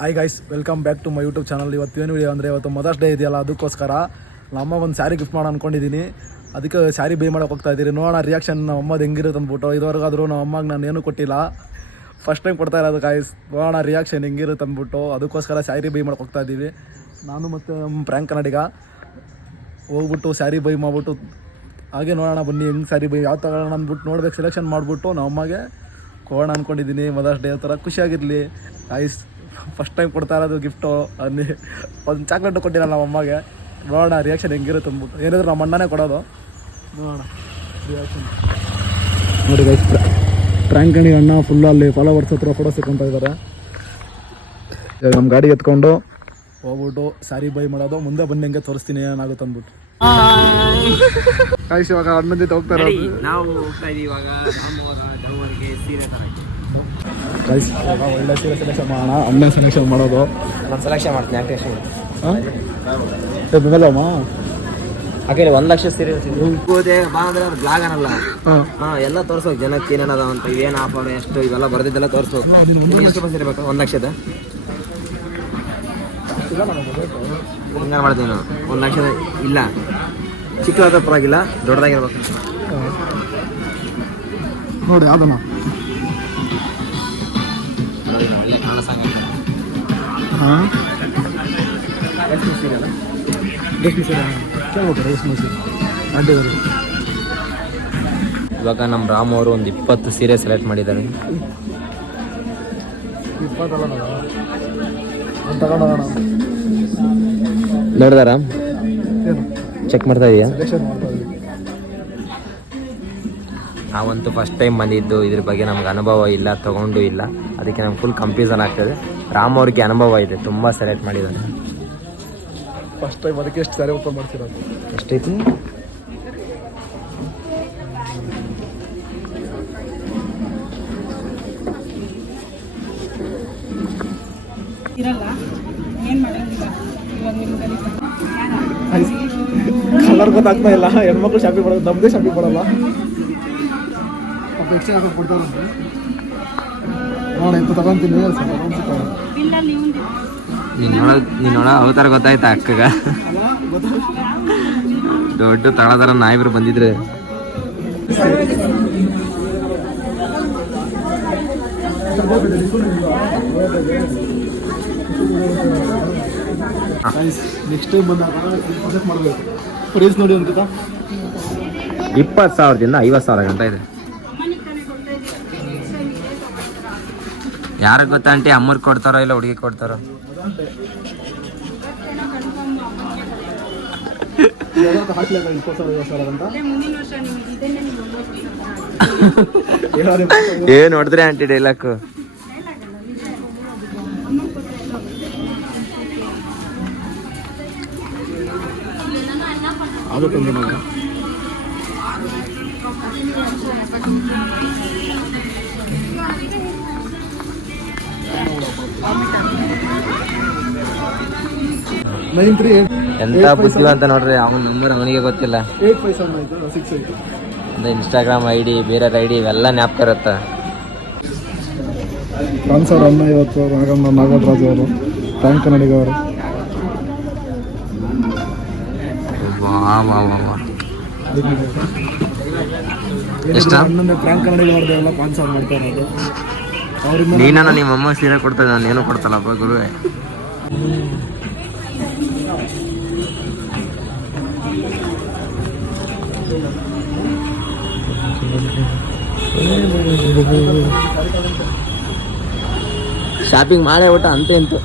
Hi guys welcome back to my YouTube channel ಇವತ್ತು ಏನು video ಅಂದರೆ ಇವತ್ತು ಮದರ್ಸ್ ಡೇ ಇದೆಯಲ್ಲ, ಅದಕ್ಕೋಸ್ಕರ ನಮ್ಮ ಒಂದು ಸ್ಯಾರಿ ಗಿಫ್ಟ್ ಮಾಡೋ ಅಂದ್ಕೊಂಡಿದ್ದೀನಿ ಅದಕ್ಕೆ ಸ್ಯಾರಿ ಬೈ ಮಾಡೋಕೆ ಹೋಗ್ತಾ ಇದ್ದೀರಿ. ನೋಡೋಣ ರಿಯಾಕ್ಷನ್ ನಮ್ಮ ಅಮ್ಮದು ಹೆಂಗಿರುತ್ತೆ ಅಂದ್ಬಿಟ್ಟು. ಇದುವರೆಗಾದರೂ ನಮ್ಮ ಅಮ್ಮಗೆ ನಾನು ಏನು ಕೊಟ್ಟಿಲ್ಲ. ಫಸ್ಟ್ ಟೈಮ್ ಕೊಡ್ತಾ ಇರೋದು ಗಾಯ್ಸ್ ನೋಡೋಣ ರಿಯಾಕ್ಷನ್ ಹೆಂಗಿರುತ್ತೆ ಅಂದ್ಬಿಟ್ಟು. ಅದಕ್ಕೋಸ್ಕರ ಸ್ಯಾರಿ ಬೈ ಮಾಡೋಕೆ ಹೋಗ್ತಾ ಇದ್ದೀವಿ. ನಾನು ಮತ್ತು ಪ್ರ್ಯಾಂಕ್ ಕನ್ನಡಿಗ. ಹೋಗ್ಬಿಟ್ಟು ಸ್ಯಾರಿ ಬೈ ಮಾಡ್ಬಿಟ್ಟು ಹಾಗೆ ನೋಡೋಣ ಬನ್ನಿ, ಹೆಂಗೆ ಸ್ಯಾರಿ ಬೈ ಯಾವ ತಗೋಣ ಅಂದ್ಬಿಟ್ಟು ನೋಡ್ಬೇಕು ಸೆಲೆಕ್ಷನ್ ಮಾಡಿಬಿಟ್ಟು ನಮ್ಮ ಅಮ್ಮಗೆ ಕೊಡೋಣ ಅಂದ್ಕೊಂಡಿದ್ದೀನಿ ಮದರ್ಸ್ ಡೇ ಆ ಥರ ಖುಷಿಯಾಗಿರಲಿ. ಐಸ್ ಫಸ್ಟ್ ಟೈಮ್ ಕೊಡ್ತಾ ಇರೋದು ಗಿಫ್ಟು ಅಲ್ಲಿ ಒಂದು ಚಾಕ್ಲೇಟು ಕೊಟ್ಟಿರಲ್ಲ ನಮ್ಮ ಅಮ್ಮಗೆ. ನೋಡೋಣ ರಿಯಾಕ್ಷನ್ ಹೆಂಗಿರುತ್ತೆ ಅಂದ್ಬಿಟ್ಟು. ಏನಾದರೂ ನಮ್ಮ ಅಣ್ಣನೇ ಕೊಡೋದು. ನೋಡೋಣ ರಿಯಾಕ್ಷನ್ ನೋಡಿ ಗೈಸ್ ಪ್ರ್ಯಾಂಕಣಿ ಅಣ್ಣ ಫುಲ್ ಅಲ್ಲಿ ಫಾಲೋವರ್ಸ್ ಹತ್ರ ಫೋಟೋ ಸಿಕ್ಕೊಂತ ಇದ್ದಾರೆ. ನಮ್ಮ ಗಾಡಿ ಎತ್ಕೊಂಡು ಹೋಗ್ಬಿಟ್ಟು ಸಾರಿ ಬೈ ಮಾಡೋದು. ಮುಂದೆ ಬಂದು ಹೆಂಗೆ ತೋರಿಸ್ತೀನಿ ಏನಾಗುತ್ತೆ ಅಂದ್ಬಿಟ್ಟು. ಕಾಯಿಸಿ ಇವಾಗ ಅಣ್ಣ ಜೊತೆ ಹೋಗ್ತಾ ಇರೋದು. ನಾವು ಹೋಗ್ತಾ ಇದೀವಿ ಇವಾಗ. ಡವರ್ಗೆ ಸೀರೆ ತರಕ್ಕೆ. ಗೈಸ್ ಇವಾಗ ಒಳ್ಳೆ ಸೀರೆ ಸೆಲೆಕ್ಷನ್ ಮಾಡೋಣ. ಅಣ್ಣ ಸೆಲೆಕ್ಷನ್ ಮಾಡೋದು. ನಾನು ಸೆಲೆಕ್ಷನ್ ಮಾಡ್ತೀನಿ ಯಾಕೆ ಹಾಂ? ಬೆಂಗಲ್ಲಮ್ಮ ಹಾಗೆ ಒಂದು ಲಕ್ಷ ಸೀರೆ ಕೂದೆ ಬಾ ಅಂದ್ರೆ ಅವ್ರು ಬ್ಲಾಗ್ ಅನ್ನಲ್ಲ. ಹಾಂ. ಎಲ್ಲ ತೋರ್ಸೋಕ್ ಜನಕ್ಕೆ ಏನೇನದ ಅಂತ ಏನು ಆಫರ್ ಎಷ್ಟು ಇವೆಲ್ಲ ಬರ್ದಿದ್ದೆಲ್ಲ ತೋರ್ಸೋ ಎಷ್ಟು ಇರ್ಬೇಕು ಒಂದ್ ಲಕ್ಷದ? ಹಿಂಗ ಮಾಡ್ತೀನಿ ನಾನು. ಒಂದು ಲಕ್ಷದ ಇಲ್ಲ. ಚಿಕ್ಕದಾದ ಪರವಾಗಿಲ್ಲ ದೊಡ್ಡದಾಗಿರ್ಬೇಕು. ನೋಡಿ ಅದನ್ನ. ಹಾಂ? ಇವಾಗ ನಮ್ಮ ರಾಮ್ ಅವರು ಒಂದು ಇಪ್ಪತ್ತು ಸೀರೆ ಸೆಲೆಕ್ಟ್ ಮಾಡಿದ್ದಾರೆ. ಇಪ್ಪತ್ತಲ್ಲ ರಾಮ್? ಚೆಕ್ ಮಾಡ್ತಾ ಇದೀಯಾ? ನಾವಂತೂ ಫಸ್ಟ್ ಟೈಮ್ ಬಂದಿದ್ದು, ಇದ್ರ ಬಗ್ಗೆ ನಮ್ಗೆ ಅನುಭವ ಇಲ್ಲ, ತಗೊಂಡು ಇಲ್ಲ. ಅದಕ್ಕೆ ನಮ್ಗೆ ಫುಲ್ ಕನ್ಫ್ಯೂಸನ್ ಆಗ್ತದೆ. ರಾಮ್ ಅವ್ರಿಗೆ ಅನುಭವ ಇದೆ ತುಂಬ ಸೆಲೆಕ್ಟ್ ಮಾಡಿದ್ದಾರೆ. ಫಸ್ಟ್ ಟೈಮ್ ಅದಕ್ಕೆ ಎಷ್ಟು ಸ್ಯಾರಿ ಓಪನ್ ಮಾಡ್ತಿರೋದು ಎಷ್ಟೈತಿ ಇರಲ್ಲ ಏನ್ ಮಾಡಂಗಿಲ್ಲ ಇವಾಗ ನಿಮ್ಗೆ ಕಲರ್ ಗೊತ್ತಾಗ್ತಾ ಇಲ್ಲ. ಹೆಣ್ಮಕ್ಳು ಶಾಪಿಂಗ್ ಮಾಡೋದು ನಮ್ದೇ ಶಾಪಿಂಗ್ ಮಾಡಲ್ಲ. ಎಷ್ಟು ಹಾಕಿ ಕೊಡ್ತಾರಂತೆ. ನೋಡ ಇಂತ ತಗೊಂತೀನಿ ಬಿಲ್ಲಲ್ಲಿ ಇವಂದು ನೀನು ನೋಡೋ ಅವತಾರ ಗೊತ್ತಾಯ್ತಾ ಅಕ್ಕಗ? ದೊಡ್ಡ ತಳದರ ನಾಯಿಬ್ರು ಬಂದಿದ್ರೆ. ನೆಕ್ಸ್ಟ್ ಟೈಮ್ ಬಂದಾಗ ಪ್ರೊಜೆಕ್ಟ್ ಮಾಡಬೇಕು. ಪ್ರೈಸ್ ನೋಡಿ ಅಂತ ಇಪ್ಪತ್ತು ಸಾವಿರದಿಂದ ಐವತ್ತು ಸಾವಿರ ಗಂಟ ಇದೆ. ಯಾರಿಗೆ ಗೊತ್ತಾ ಆಂಟಿ? ಅಮ್ಮರ್ ಕೊಡ್ತಾರೋ ಇಲ್ಲ ಹುಡುಗಿ ಕೊಡ್ತಾರೋ? ಏನ್ ನೋಡಿದ್ರೆ ಆಂಟಿ ಡೈಲಾಕ್ ಅದು ನೈನ್ ತ್ರೀ ಏಟ್ ಎಂತ ಬುದ್ಧಿವಂತ ನೋಡ್ರಿ ಅವನ ನಂಬರ್ ಅವನಿಗೆ ಗೊತ್ತಿಲ್ಲ. ಏಟ್ ಫೈವ್ ಸೆವೆನ್ ಆಯಿತು ಸಿಕ್ಸ್ ಏಯ್ಟ್ ಅಂದ್ರೆ ಇನ್ಸ್ಟಾಗ್ರಾಮ್ ಐ ಡಿ ಬೇರೆ ಐ ಡಿ ಇವೆಲ್ಲ ಜ್ಞಾಪಕ ಇರುತ್ತೆ. ಫ್ರಾನ್ಸ್ ಅವ್ರ ಅಮ್ಮ ಇವತ್ತು ನಾಗಮ್ಮ ನಾಗರಾಜ್ ಅವರು ಟ್ಯಾಂಕ್ ಕನ್ನಡಿಗ ಅವರು. ಕನ್ನಡಿಗ ಸ್ಪಾನ್ಸರ್ ಮಾಡ್ತಾ ಇರೋದು. ಅವರಿಂದ ನೀನ ನಿಮ್ಮ ಅಮ್ಮ ಸೀರೆ ಕೊಡ್ತಾ ನಾನು ಏನು ಕೊಡ್ತಲ್ಲಪ್ಪ ಗುರುವೆ. ಶಾಪಿಂಗ್ ಮಾಡೇ ಊಟ ಅಂತೆ ಅಂತು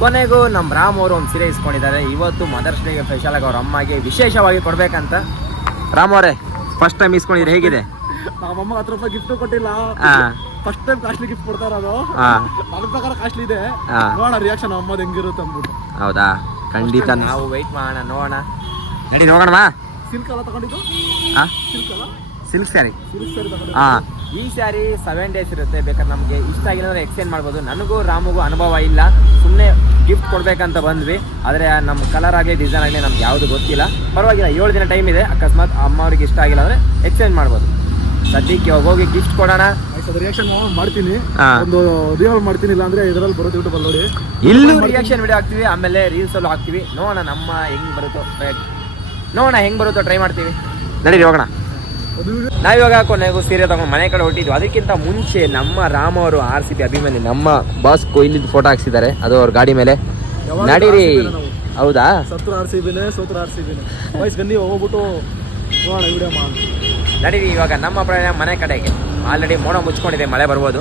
ಕೊನೆಗೂ ನಮ್ಮ ರಾಮ್ ಅವರು ಒಂದು ಸೀರೆ ಇಸ್ಕೊಂಡಿದ್ದಾರೆ. ಇವತ್ತು ಮದರ್ಸ್ ಡೇಗೆ ಸ್ಪೆಷಲ್ ಆಗಿ ಅವ್ರ ಅಮ್ಮಗೆ ವಿಶೇಷವಾಗಿ ಕೊಡ್ಬೇಕಂತ. ರಾಮ್ ಅವರೇ ಫಸ್ಟ್ ಟೈಮ್ ಇಸ್ಕೊಂಡಿದ್ರೆ ಹೇಗಿದೆ? ನಮ್ಮ ಅಮ್ಮ ಹತ್ತು ರೂಪಾಯಿ ಗಿಫ್ಟ್ ಕೊಟ್ಟಿಲ್ಲ. ಫಸ್ಟ್ ಟೈಮ್ ಕಾಸ್ಟ್ಲಿ ಗಿಫ್ಟ್ ಕೊಡ್ತಾರ ಅದು ನನ್ನ ಪ್ರಕಾರ ಕಾಸ್ಟ್ಲಿ ಇದೆ. ನೋಡೋಣ ರಿಯಾಕ್ಷನ್ ಅಮ್ಮದು ಹೆಂಗಿರುತ್ತೆ ಅಂದ್ಬಿಟ್ಟು. ಹೌದಾ? ಖಂಡಿತ ನಾವು ವೆಯ್ಟ್ ಮಾಡೋಣ ನೋಡೋಣ. ನಡಿ ನೋಡೋಣ ಸಿಲ್ಕ್ ಎಲ್ಲ ತಗೊಂಡಿದ್ದು? ಹಾ ಸಿಲ್ಕ್ ಅಲ್ಲ? ಸಿಲ್ಕ್ ಸ್ಯಾರಿ ಸಿಲ್ಕ್ ಸ್ಯಾರಿ ತಗೊಂಡಿದ್ದು. ಹಾ ಈ ಸ್ಯಾರಿ ಸೆವೆನ್ ಡೇಸ್ ಇರುತ್ತೆ ಬೇಕಾದ್ರೆ ನಮಗೆ ಇಷ್ಟ ಆಗಿಲ್ಲ ಅಂದ್ರೆ ಎಕ್ಸ್ಚೇಂಜ್ ಮಾಡ್ಬೋದು. ನನಗೂ ರಾಮುಗೂ ಅನುಭವ ಇಲ್ಲ. ಸುಮ್ಮನೆ ಗಿಫ್ಟ್ ಕೊಡಬೇಕಂತ ಬಂದ್ವಿ. ಆದರೆ ನಮ್ಮ ಕಲರ್ ಆಗಲಿ ಡಿಸೈನ್ ಆಗಲಿ ನಮ್ಗೆ ಯಾವುದು ಗೊತ್ತಿಲ್ಲ. ಪರವಾಗಿಲ್ಲ ಏಳು ದಿನ ಟೈಮ್ ಇದೆ. ಅಕಸ್ಮಾತ್ ಅಮ್ಮ ಅವ್ರಿಗೆ ಇಷ್ಟ ಆಗಿಲ್ಲ ಅಂದರೆ ಎಕ್ಸ್ಚೇಂಜ್ ಮಾಡ್ಬೋದು. ಸದ್ಯಕ್ಕೆ ಹೋಗಿ ಗಿಫ್ಟ್ ಕೊಡೋಣ. ರಿಯಾಕ್ಷನ್ ಮಾಡ್ತೀನಿ. ಒಂದು ರಿಯಲ್ ಮಾಡ್ತೀನಿ ಇಲ್ಲ ಅಂದ್ರೆ ಇದರಲ್ಲಿ ಬರುತ್ತೆ ಯೂಟ್ಯೂಬ್ ನೋಡಿ. ಇಲ್ಲೂ ರಿಯಾಕ್ಷನ್ ವಿಡಿಯೋ ಹಾಕ್ತೀವಿ ಆಮೇಲೆ ರೀಲ್ಸ್ ಅಲ್ಲೂ ಹಾಕ್ತಿವಿ. ನೋಡೋಣ ನಮ್ಮ ಹೆಂಗ್ ಬರುತ್ತೋ ನೋಡೋಣ ಹೆಂಗ್ ಬರುತ್ತೋ ಟ್ರೈ ಮಾಡ್ತೀವಿ. ನಡೀರಿ ಹೋಗೋಣ. ನಾವಿವಾಗ ಕೊನೆಗೂ ಸೀರೆ ತಗೊಂಡು ಮನೆ ಕಡೆ ಹೊಟ್ಟಿದ್ವಿ ಅದಕ್ಕಿಂತ ಮುಂಚೆ ನಮ್ಮ ರಾಮ ಅವರು ಆರ್ ಸಿ ಬಿ ಅಭಿಮಾನಿ ನಮ್ಮ ಬಾಸ್ ಕೊಹ್ಲಿದ್ ಫೋಟೋ ಹಾಕ್ಸಿದ್ದಾರೆ. ಅದು ಅವ್ರ ಗಾಡಿ ಮೇಲೆ. ನಡೀರಿ. ಹೌದಾ? ಸತ್ರ ಆರ್ ಸಿ ಬಿನೇ ಸೋತ್ರ ಆರ್ ಸಿ ಬಿನೇ ಹೋಗ್ಬಿಟ್ಟು ನೋಡೋಣ ವಿಡಿಯೋ ಮಾಡೋಣ ನಡೀರಿ, ಇವಾಗ ನಮ್ಮ ಪ್ರಯಾಣ ಮನೆ ಕಡೆಗೆ. ಆಲ್ರೆಡಿ ಮೋಡ ಮುಚ್ಕೊಂಡಿದೆ, ಮಳೆ ಬರ್ಬೋದು.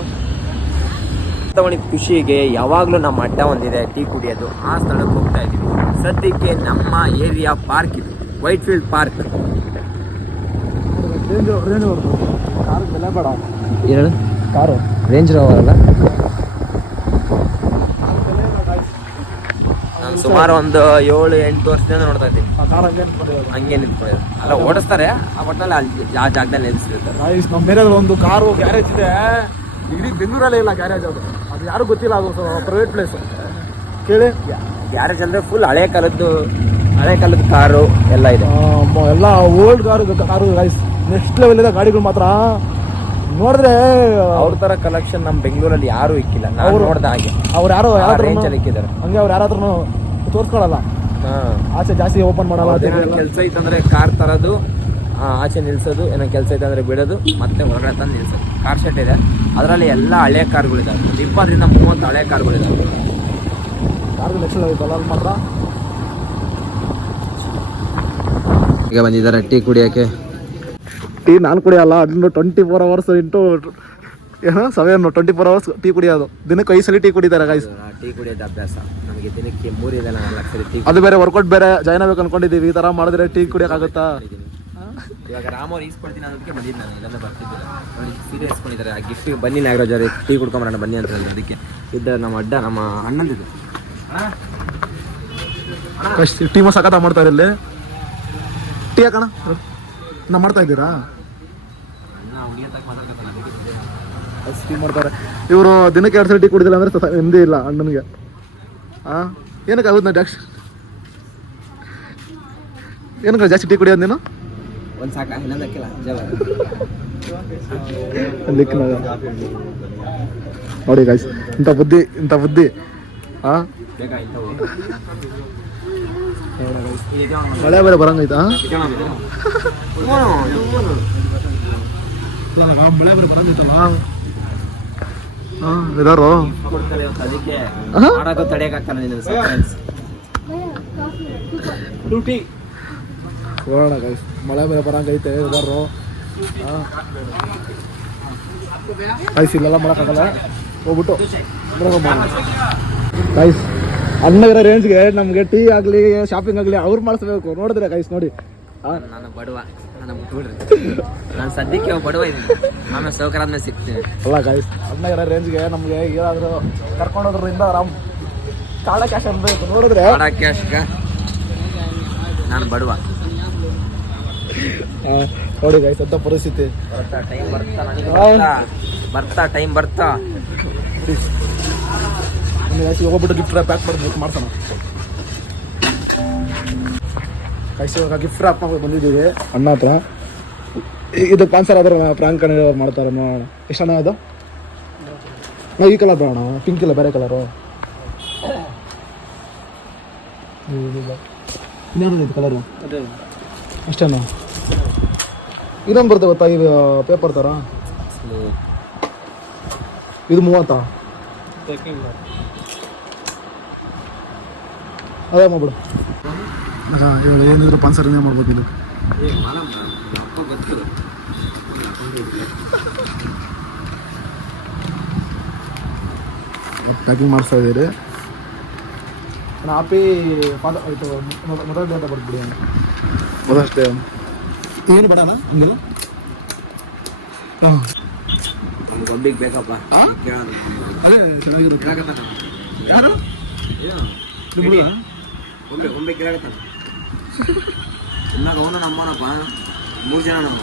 ತಗೊಂಡಿದ್ ಖುಷಿಗೆ ಯಾವಾಗಲೂ ನಮ್ಮ ಅಡ್ಡ ಒಂದಿದೆ, ಟೀ ಕುಡಿಯೋದು. ಆ ಸ್ಥಳಕ್ಕೆ ಹೋಗ್ತಾ ಇದ್ದೀವಿ. ಸದ್ಯಕ್ಕೆ ನಮ್ಮ ಏರಿಯಾ ಪಾರ್ಕ್ ಇದು ವೈಟ್ ಫೀಲ್ಡ್ ಪಾರ್ಕ್ ಏನು ಕಾರು ರೇಂಜ್ ರೋವರ್ ಅಲ್ಲ ನಾನು ಸುಮಾರು ಒಂದು ಏಳು ಎಂಟು ವರ್ಷದಿಂದ ನೋಡ್ತಾ ಇದ್ದೀನಿ. ಹಂಗೆ. ನಿಂತ್ಕೊಳ್ಳೋದು ಅಲ್ಲ ಓಡಿಸ್ತಾರೆ ಆ ಒಟ್ಟಿನಲ್ಲಿ ಅಲ್ಲಿ ಆ ಜಾಗದಲ್ಲಿ ನಿಲ್ಲಿಸಿರ್ತಾರೆ Guys, ನಮ್ಮ ಬೇರೆ ಒಂದು ಕಾರು ಗ್ಯಾರೇಜ್ ಇದೆ. ಇಡೀ ಬೆಂಗಳೂರಲ್ಲೇ ಇಲ್ಲ ಗ್ಯಾರೇಜ್ ಅದು. ಅದು ಯಾರು ಗೊತ್ತಿಲ್ಲ ಅದು ಪ್ರೈವೇಟ್ ಪ್ಲೇಸ್ ಕೇಳಿ. ಗ್ಯಾರೇಜ್ ಅಂದ್ರೆ ಫುಲ್ ಹಳೆ ಕಾಲದ್ದು ಹಳೆ ಕಾಲದ ಕಾರು ಎಲ್ಲ ಇದೆ. ಎಲ್ಲ old car car rise next level ಇದೆ ಗಾಡಿಗಳು ಮಾತ್ರ. ನೋಡಿದ್ರೆ ಅವ್ರ ತರ ಕಲೆಕ್ಷನ್ ನಮ್ಮ ಬೆಂಗಳೂರಲ್ಲಿ ಯಾರು ಇಕ್ಕಿಲ್ಲ. ನಾವು ನೋಡ್ದ ಹಾಗೆ. ಅವ್ರು ಯಾರೋ ಅಲ್ಲಿ ಇಕ್ಕಿದ್ದಾರೆ. ಹಂಗೆ ಅವ್ರು ಯಾರಾದ್ರೂ ತೋರ್ಸ್ಕೊಳಲ್ಲ. ಆಚೆ ಜಾಸ್ತಿ ಓಪನ್ ಮಾಡಲ್ಲ ಕೆಲಸ ಇತ್ತಂದ್ರೆ ಕಾರ್ ತರೋದು ಆಚೆ ನಿಲ್ಸೋದು ಏನೋ ಕೆಲಸ ಐತೆ ಅಂದ್ರೆ ಬಿಡೋದು ಮತ್ತೆ ಹೊರಗಡೆ ತಂದು ನಿಲ್ಸೋದು. ಕಾರ್ ಶೆಡ್ ಇದೆ. ಅದರಲ್ಲಿ ಎಲ್ಲ ಹಳೆ ಕಾರ್ಗಳಿದ್ದಾವೆ ಒಂದು ಇಪ್ಪತ್ತರಿಂದ ಮೂವತ್ತು ಹಳೆ ಕಾರ್ಗಳಿದ್ದಾವೆ ಕಾರ್ಗಳು ಅಲ್ಲಿ ಮಾತ್ರ? ಈಗ ಬಂದಿದ್ದಾರೆ ಟೀ ಕುಡಿಯೋಕ್ಕೆ. ಟೀ ನಾನು ಕುಡಿಯಲ್ಲ ಅದನ್ನು ಟ್ವೆಂಟಿ ಫೋರ್ ಅವರ್ಸ್ ಇಂಟು ಏನೋ seven twenty four hours tea ಕುಡಿಯೋದು. ದಿನಕ್ಕೆ ಐದು ಸಲ ಟೀ ಕುಡಿತಾರೆ ಗೈಸ್ ಟೀ ಕುಡಿಯೋದು ಅಭ್ಯಾಸ. ನಮಗೆ ದಿನಕ್ಕೆ ಮೂರಿದೆ ನಾಲ್ಕು ಸರಿ ಟೀ ಅದು ಬೇರೆ ವರ್ಕೌಟ್ ಬೇರೆ ಜಾಯ್ನ್ ಆಗ್ಬೇಕು ಅನ್ಕೊಂಡಿದ್ದೀವಿ ಈ ಥರ ಮಾಡಿದ್ರೆ ಟೀ ಕುಡಿಯೋಕ್ಕಾಗುತ್ತಾ ಇವಾಗ ರಾಮವ್ರು ಈಸ್ಕೊಡ್ತೀನಿ ಅನ್ನೋದಕ್ಕೆ ಬಂದಿದ್ದು ನಾನು ಇಲ್ಲಾಂದ್ರೆ ಬರ್ತಿದ್ದಿಲ್ಲ. ನೋಡಿ ಸೀರಿಯಸ್ ಕೊಂಡಿದ್ದಾರೆ ಆ ಗಿಫ್ಟ್ ಬನ್ನಿ ನಾಗರಾಜ್ ಅವ್ರಿಗೆ ಟೀ ಕುಡ್ಕೊಂಬರೋಣ ಬನ್ನಿ ಅಂತ ಹೇಳಿದ್ರು ಅದಕ್ಕೆ. ಇದ್ದ ನಮ್ಮ ಅಡ್ಡ ನಮ್ಮ ಅಣ್ಣಂದಿದ್ದು ಟೀ ಸಖತ ಮಾಡ್ತಾರೆ ಇಲ್ಲಿ? ಟೀ ಹಾಕೋಣ? ನಾ ಮಾಡ್ತಾ ಇದ್ದೀರಾ? ಟೀ ಮಾಡ್ತಾರೆ. ಇವರು ದಿನಕ್ಕೆ ಎರಡು ಸಲ ಟೀ ಕುಡಿದಿಲ್ಲ ಅಂದರೆ ನೆಮ್ಮದಿ ಇಲ್ಲ ಅಣ್ಣನಿಗೆ. ಹಾಂ ಏನಕ್ಕೆ ಆಗುತ್ತೆ ನಾ ಜಾಸ್ತಿ? ಏನಕ್ಕೆ ಜಾಸ್ತಿ ಟೀ ಕುಡಿಯೋದು ನೀನು? ಒಂದು ಸಾಕ ನೋಡಿ ಗಾಯ್ಸ್ ಇಂಥ ಬುದ್ಧಿ ಇಂಥ ಬುದ್ಧಿ. ಹಾಂ ಮಳೆ ಬೇರೆ ಬರಂಗೈತಾ ಮಳೆ ಬೇರೆ ಬರಂಗೈತಲ್ಲ ಹಾಂ ಇದಾರು? ನೋಡೋಣ ಗೈಸ್ ಮಳೆ ಬೇರೆ ಬರಂಗೈತೆ ಇದಾರು? ಗೈಸ್ ಇಲ್ಲೆಲ್ಲ ಮಾಡೋಕ್ಕಾಗಲ್ಲ ಹೋಗ್ಬಿಟ್ಟು ಗೈಸ್ ಅಣ್ಣ ಇರೋ ರೇಂಜ್ಗೆ ನಮಗೆ ಟೀ ಆಗಲಿ ಶಾಪಿಂಗ್ ಆಗಲಿ ಅವ್ರು ಮಾಡಿಸ್ಬೇಕು. ನೋಡಿದ್ರೆ ಗೈಸ್ ನೋಡಿ. ನಾನು ಬಡವ. ನನ್ನ ಬಿಟ್ಬಿಡ್ರಿ ನಾನು ಸದ್ಯಕ್ಕೆ ಒಬ್ಬ ಬಡವ ಇದ್ದೀನಿ ಆಮೇಲೆ ಸೌಕರ್ಯ ಆದ್ಮೇಲೆ ಸಿಗ್ತೀನಿ. ಅಲ್ಲ ಗೈಸ್ ಅಣ್ಣ ಇರೋ ರೇಂಜ್ಗೆ ನಮಗೆ ಏನಾದರೂ ಕರ್ಕೊಂಡೋದ್ರಿಂದ ಆರಾಮ್. ಕಾಡ ಕ್ಯಾಶ್ ಅನ್ಬೇಕು ನೋಡಿದ್ರೆ? ಮಾಡಕ್ಕೆ ಅಷ್ಟಕ ನಾನು ಬಡವ. ಆ, ನೋಡಿ ಗೈಸ್ ಅಂತ ಪರಿಸ್ಥಿತಿ. ಬರ್ತಾ ಟೈಮ್ ಬರ್ತಾ ನನಗೆ ಬರ್ತಾ. ಬರ್ತಾ ಟೈಮ್ ಬರ್ತಾ. ನಿಮಗೆ ಹೋಗ್ಬಿಟ್ಟು ಗಿಫ್ಟ್ ಪ್ಯಾಕ್ ಮಾಡಿ ಮಾಡ್ಸೋಣ? ಇವಾಗ ಗಿಫ್ಟ್ ರ್ಯಾಪ್ ಮಾಡಿ ಬಂದಿದ್ದೀವಿ. ಅಣ್ಣ ಹತ್ರ. ಇದು ಸ್ಪಾನ್ಸರ್ ಆದ್ರೆ ಪ್ರಾಂಕ್ ಮಾಡ್ತಾರೆ ನೋಡೋಣ ಎಷ್ಟು ಅಣ್ಣ ಅದು? ನಾವು ಈ ಕಲರ್ ಬೇಡ ಪಿಂಕ್ ಇಲ್ಲ ಬೇರೆ ಕಲರು ಇನ್ನೇನು ಇದು ಕಲರು ಅಷ್ಟೇನಾ ಇನ್ನೊಂದು ಬರುತ್ತೆ ಗೊತ್ತಾ ಇದು ಪೇಪರ್ ಥರ ಇದು ಮೂವತ್ತಾ? ಅದೇ ಮಾಡ್ಬಿಡು ಹಾಂ ಪನ್ಸರ್ ಏನೇ ಮಾಡ್ಬೋದು ಇದು. ಪ್ಯಾಕಿಂಗ್ ಮಾಡಿಸ್ತಾ ಇದ್ದೀರಿ ಫಾದರ್ ಆಯಿತು ಮೊದಲ ಡೇ ಅಂತ ಬರ್ಬಿಡಿ ಮೊದಲಷ್ಟೇ ಏನು ಬೇಡಣ್ಣ ಹಂಗಿಲ್ಲ? ಹಾಂ. ಒಬ್ಬಿಗೆ ಬೇಕಪ್ಪ. ಅದೇ ಚೆನ್ನಾಗಿರುತ್ತೆ. ಯಾರು? ಒಮ್ಮೆ ಒಮ್ಮೆ ಕೇಳಕತ್ತಾನ? ಇನ್ನಾಗ ಅವನು ನಮ್ಮನಪ್ಪ ಮೂರು ಜನ ನಾವು.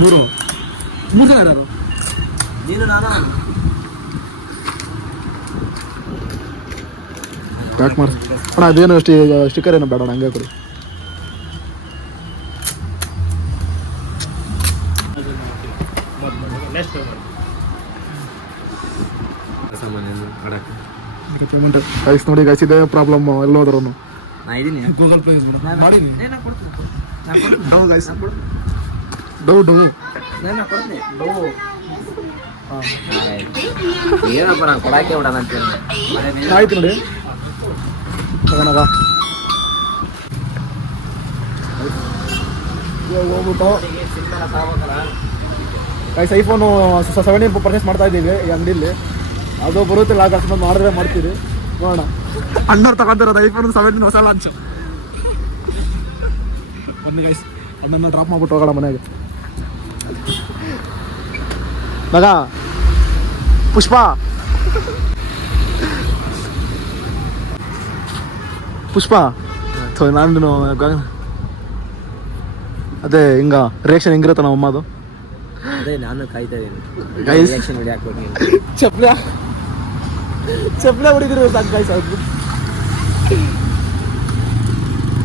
ಮೂರು. ಮೂರು ಜನ ಯಾರು ನೀನು ನಾನು? ಪ್ಯಾಕ್ ಮಾಡಿ. ಅಣ್ಣ ಅದೇನು ಸ್ಟಿ ಸ್ಟಿಕ್ಕರ್ ಏನೋ ಬೇಡ ಅಣ್ಣ, ಹಂಗೆ ಕೊಡಿ. ನೋಡಿ ಗೈಸ್ ಇದೇ ಪ್ರಾಬ್ಲಮ್ ಎಲ್ಲೋದ್ರು ನಾ ಇದೀನಿ. ಗೂಗಲ್ ಪೇ ಮಾಡಿ. ಕೊಡ್ತೀನಿ, ಕೊಡ್ತೀನಿ. ಡೌ ಗೈಸ್ ಡೌ. ಕೊಡ್ತೀನಿ. ಏನಪ್ಪ ನಾನು ಬಿಡೋಣ ಆಯ್ತು ನೋಡಿ. ಹೋಗ್ಬಿಟ್ಟು. ಗೈಸ್ ಐಫೋನು ಸೆವೆಂಟೀನ್ ಪರ್ಚೇಸ್ ಮಾಡ್ತಾ ಇದ್ದೀವಿ ಈ ಅಂಗಡಿಲಿ. ಅದು ಬರುತ್ತೆ ಲಾಗ್ ಅಷ್ಟು ಮಾಡಿದ್ರೆ ಮಾಡ್ತೀರಿ. ನೋಡೋಣ. ಅಣ್ಣವ್ರು ತಗೊಂಡಿರೋದು ಐಫೋನ್ ಸೆವೆಂಟೀನ್ ಹೊಸ ಲಾಂಚ್ ಬನ್ನಿ ಗೈಸ್ ಅಣ್ಣನ ಡ್ರಾಪ್ ಮಾಡ್ಬಿಟ್ಟು ಹೋಗೋಣ ಮನೆಗೆ. ಮಗ ಪುಷ್ಪ. ಪುಷ್ಪ ನಾನು ಅದೇ ಹಿಂಗ ರಿಯಾಕ್ಷನ್ ಹೆಂಗಿರುತ್ತ ನಮ್ಮ ಅಮ್ಮದು? ಅದೇ ನಾನು ಕಾಯ್ತಾ ಇದ್ದೀನಿ. Guys. ರಿಯಾಕ್ಷನ್ ವಿಡಿಯೋ ಹಾಕ್ಬೇಕು ಚಪ್ಲ ಚಪ್ಲ ಹೊಡಿದಿರೋ ಸಾಕು ಗಾಯ್ಸ್ ಅದು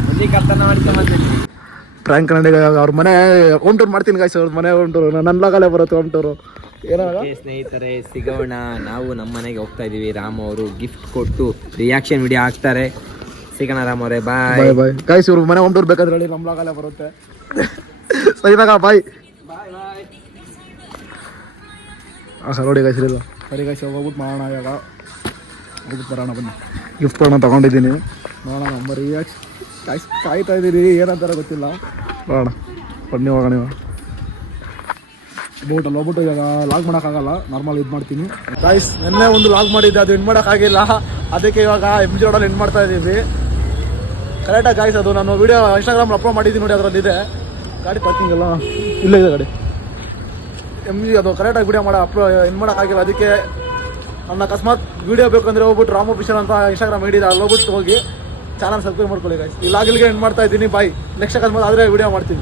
ಮುಂದೆ ಕರ್ತನ ಅವ್ರು ಪ್ರಾಂಕ್ ಕನ್ನಡಿಗ ಅವ್ರ ಮನೆ ಹೋಮ್ ಟೂರ್ ಮಾಡ್ತೀನಿ ಗಾಯ್ಸ್ ಅವ್ರ ಮನೆ ಹೋಮ್ ಟೂರ್ ನನ್ನ ಲಗಲೇ ಬರುತ್ತೆ ಹೋಮ್ ಟೂರು ಏನಾಗ ಓಕೆ ಸ್ನೇಹಿತರೆ ಸಿಗೋಣ. ನಾವು ನಮ್ಮ ಮನೆಗೆ ಹೋಗ್ತಾ ಇದೀವಿ ರಾಮ್ ಅವರು ಗಿಫ್ಟ್ ಕೊಟ್ಟು ರಿಯಾಕ್ಷನ್ ವಿಡಿಯೋ ಹಾಕ್ತಾರೆ. ಸಿಗೋಣ ರಾಮ್ ಅವರೇ ಬಾಯ್ ಬಾಯ್ ಗೈಸ್ ಗಾಯ್ಸ್ ಇವ್ರ ಮನೆ ಹೋಮ್ ಟೂರ್ ಬೇಕಾದ್ರೆ ಹೇಳಿ ನಮ್ಮ ಲಗಲೇ ಬರುತ್ತೆ. ಸರಿನಾಗ ಬಾಯ್ ಹಾಂ ಸರ್ ನೋಡಿ ಗಾಯ್ಸ್ ಇಲ್ಲ ಸರಿ ಗಾಯ್ಸ್ ಹೋಗ್ಬಿಟ್ಟು ಮಾಡೋಣ ಇವಾಗ. ಹೋಗ್ಬಿಟ್ಟು ಬರೋಣ ಬನ್ನಿ. ಗಿಫ್ಟ್ ಅಣ್ಣ ತೊಗೊಂಡಿದ್ದೀನಿ. ನೋಡೋಣ ಅಮ್ಮ ರಿಯಾಕ್ಷನ್ ಕಾಯ್ಸ್ ಕಾಯ್ತಾ ಇದ್ದೀರಿ ಏನಂತಾರ ಗೊತ್ತಿಲ್ಲ. ನೋಡೋಣ, ಬನ್ನಿ ಹೋಗೋಣ ಇವಾಗ. ಬೋಟಲ್ಲಿ ಹೋಗ್ಬಿಟ್ಟು ಇವಾಗ ಲಾಗ್ ಮಾಡೋಕ್ಕಾಗಲ್ಲ. ನಾರ್ಮಲ್ ಇದು ಮಾಡ್ತೀನಿ. ಗಾಯ್ಸ್ ನಿನ್ನೆ ಒಂದು ಲಾಗ್ ಮಾಡಿದ್ದೆ, ಅದು ಎಂಡ್ ಮಾಡೋಕ್ಕಾಗಿಲ್ಲ. ಅದಕ್ಕೆ ಇವಾಗ ಎಂ ಜಿ ರೋಡಲ್ಲಿ ಎಂಡ್ ಮಾಡ್ತಾ ಇದ್ದೀವಿ ಕರೆಕ್ಟಾಗಿ ಗಾಯ್ಸ್ ಅದು ನಾನು ವೀಡಿಯೋ ಇನ್ಸ್ಟಾಗ್ರಾಮ್ ಅಪ್ಲೋಡ್ ಮಾಡಿದ್ದೀನಿ ನೋಡಿ ಅದರಲ್ಲಿ ಇದೆ ಗಾಡಿ ಪಾರ್ಕಿಂಗ್ ಎಲ್ಲ ಇಲ್ಲ ಇದೆ ಗಾಡಿ. ಎಂ ಜಿ ಅದು ಕರೆಕ್ಟಾಗಿ ವೀಡಿಯೋ ಮಾಡೋ ಅಪ್ಲೋ ಎಂಡ್ ಮಾಡೋಕ್ಕಾಗಿಲ್ಲ. ಅದಕ್ಕೆ ನನ್ನ ಅಕಸ್ಮಾತ್ ವಿಡಿಯೋ ಬೇಕಂದ್ರೆ ಹೋಗ್ಬಿಟ್ಟು ರಾಮ್ ಅಫಿಷಿಯಲ್ ಅಂತ ಇನ್ಸ್ಟಾಗ್ರಾಮ್ ಐಡಿ ಅಲ್ಲಿ ಹೋಗ್ಬಿಟ್ಟು ಹೋಗಿ ಚಾನಲ್ ಸಬ್ಸ್ಕ್ರೈಬ್ ಮಾಡ್ಕೊಳ್ಳಿ ಗಾಯ್ಸ್ ಈ ಲಾಗಿಲ್ಗೆ ಎಂಡ್ ಮಾಡ್ತಾ ಇದ್ದೀನಿ. ಬಾಯ್ ನೆಕ್ಸ್ಟ್ ಅಕಸ್ಮಾತ್ ಆದರೆ ವಿಡಿಯೋ ಮಾಡ್ತೀನಿ.